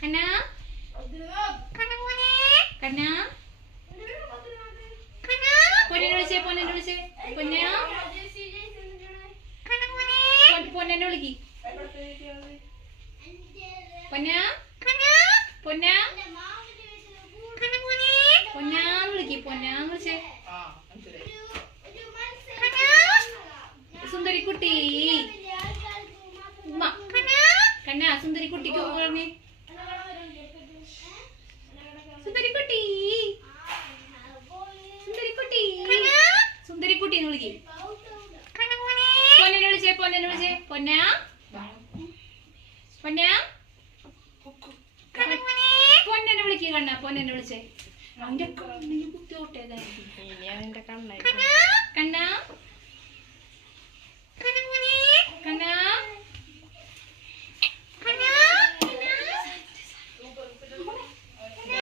കണ്ണാ കണ്ണാ പൊന്നെ വിളിച്ചേ പൊന്നെ വിളിച്ചേ പൊന്നാ പൊന്നെ വിളിക്ക് പൊന്നാ പൊന്നാ പൊന്നാന്ന് വിളിക്ക് പൊന്നാന്ന് വിളിച്ചേ സുന്ദരിക്കുട്ടി ഉമ്മ കണ്ണാ സുന്ദരിക്കുട്ടിക്ക് പറഞ്ഞേ സുന്ദരിക്കുട്ടി സുന്ദരിക്കുട്ടി സുന്ദരിക്കുട്ടി എന്ന് വിളിക്കും പൊന്നെ വിളിച്ചേ പൊന്നെ വിളിച്ചേ പൊന്നാ പൊന്നാ പൊന്നെ വിളിക്കുക കണ്ണാ പൊന്നെ വിളിച്ചേ അവന്റെ കണ്ണിന് കുത്തിയോട്ടേതായിരിക്കും കണ്ണാ